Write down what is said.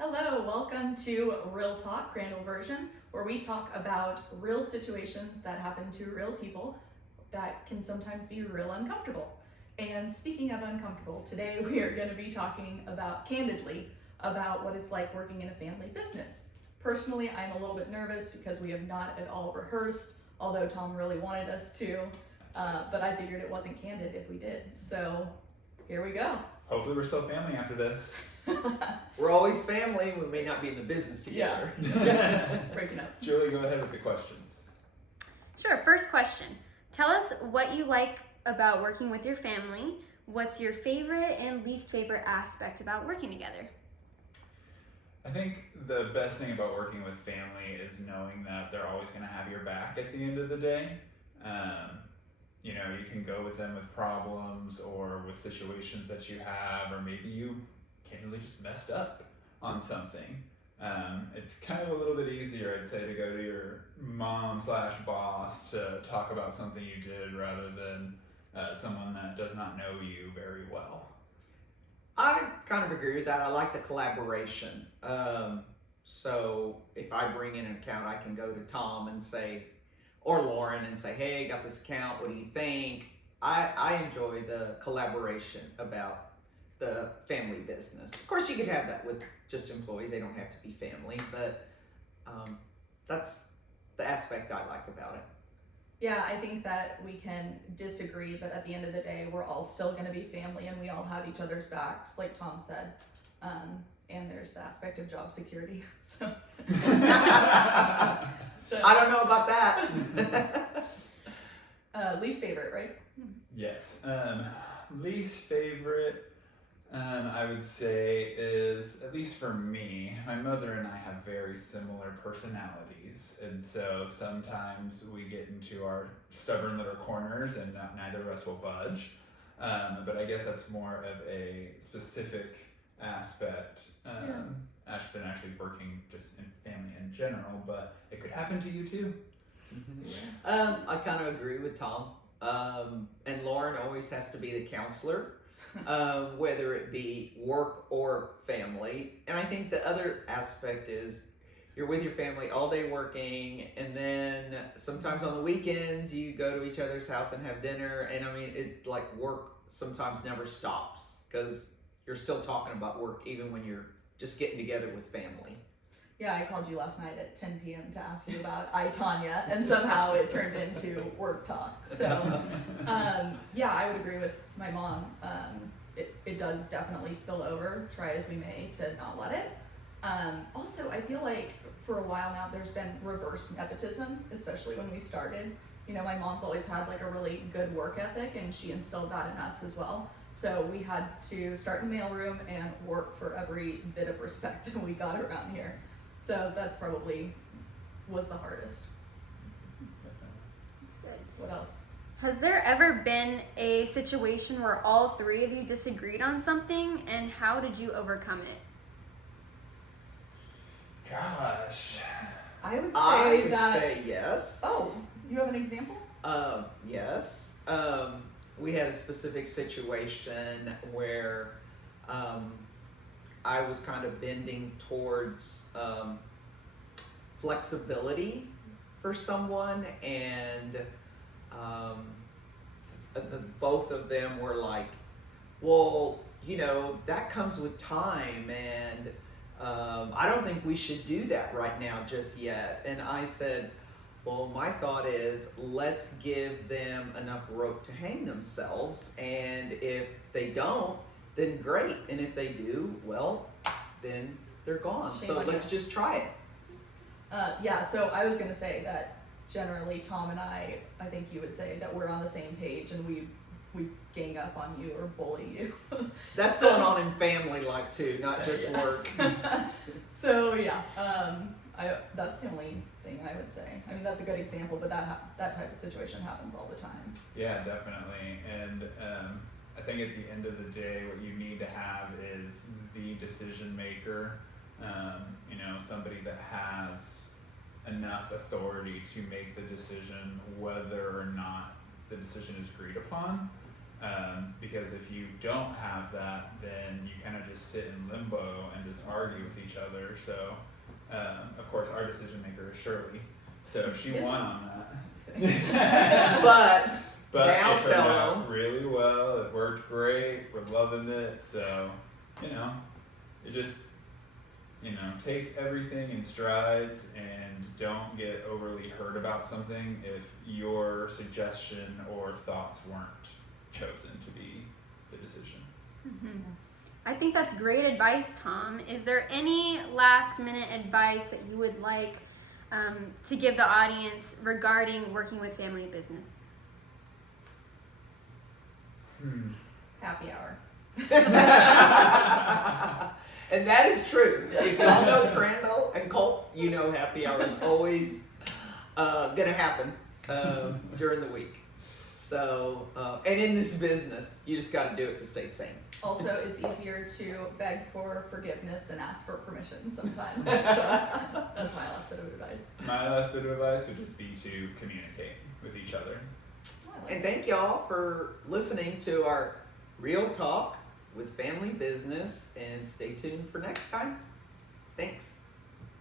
Hello, welcome to Real Talk, Crandall version, where we talk about real situations that happen to real people that can sometimes be real uncomfortable. And speaking of uncomfortable, today we are going to be talking about, candidly, about what it's like working in a family business. Personally, I'm a little bit nervous because we have not at all rehearsed, although Tom really wanted us to, but I figured it wasn't candid if we did. So here we go. Hopefully we're still family after this. We're always family. We may not be in the business together. Yeah. Breaking up. Julie, go ahead with the questions. Sure, first question. Tell us what you like about working with your family. What's your favorite and least favorite aspect about working together? I think the best thing about working with family is knowing that they're always going to have your back at the end of the day. You can go with them with problems or with situations that you have, or maybe you candidly just messed up on something. It's kind of a little bit easier, I'd say, to go to your mom/boss to talk about something you did rather than someone that does not know you very well. I kind of agree with that. I like the collaboration. So if I bring in an account, I can go to Tom and say, or Lauren, and say, hey, got this account, what do you think? I enjoy the collaboration about the family business. Of course, you could have that with just employees. They don't have to be family, but that's the aspect I like about it. Yeah, I think that we can disagree, but at the end of the day, we're all still going to be family and we all have each other's backs, like Tom said. And there's the aspect of job security. So, I don't know about that. Least favorite, right? Yes. Least favorite, I would say, is, at least for me, my mother and I have very similar personalities, and so sometimes we get into our stubborn little corners and neither of us will budge. But I guess that's more of a specific aspect than actually working just in family in general, but it could happen to you too. I kind of agree with Tom. And Lauren always has to be the counselor, whether it be work or family. And I think the other aspect is you're with your family all day working, and then sometimes on the weekends you go to each other's house and have dinner. And I mean, it like work sometimes never stops because you're still talking about work even when you're just getting together with family. Yeah, I called you last night at 10 p.m. to ask you about Tanya, and somehow it turned into work talk. So, yeah, I would agree with my mom. It does definitely spill over, try as we may to not let it. Also, I feel like for a while now there's been reverse nepotism, especially when we started. You know, my mom's always had like a really good work ethic, and she instilled that in us as well. So we had to start in the mailroom and work for every bit of respect that we got around here. So that's probably was the hardest. That's good. What else? Has there ever been a situation where all three of you disagreed on something, and how did you overcome it? Gosh. I would say yes. Oh, you have an example? Yes. We had a specific situation where I was kind of bending towards flexibility for someone, and both of them were like, well, that comes with time, and I don't think we should do that right now just yet. And I said, well, my thought is let's give them enough rope to hang themselves, and if they don't, then great, and if they do, well, then they're gone. Shame So on let's you. just try it. Yeah, so I was gonna say that generally Tom and I think you would say that we're on the same page and we gang up on you or bully you. That's going on in family life too, not just work. So yeah, that's the only thing I would say. I mean, that's a good example, but that type of situation happens all the time. Yeah, definitely. And I think at the end of the day, what you need to have is the decision maker, somebody that has enough authority to make the decision whether or not the decision is agreed upon. Because if you don't have that, then you kind of just sit in limbo and just argue with each other. So, of course, our decision maker is Shirley, so she won on that. But now it turned tell out them. really well. It worked great. We're loving it. So, you know, it just, you know, take everything in strides and don't get overly hurt about something if your suggestion or thoughts weren't chosen to be the decision. Mm-hmm. I think that's great advice, Tom. Is there any last minute advice that you would like to give the audience regarding working with family business? Happy hour. And that is true. If y'all know Crandall and Colt, you know happy hour is always gonna happen during the week. So, and in this business, you just got to do it to stay sane. Also, it's easier to beg for forgiveness than ask for permission sometimes. So that's my last bit of advice. My last bit of advice would just be to communicate with each other. And thank y'all for listening to our Real Talk with Family Business, and stay tuned for next time. Thanks.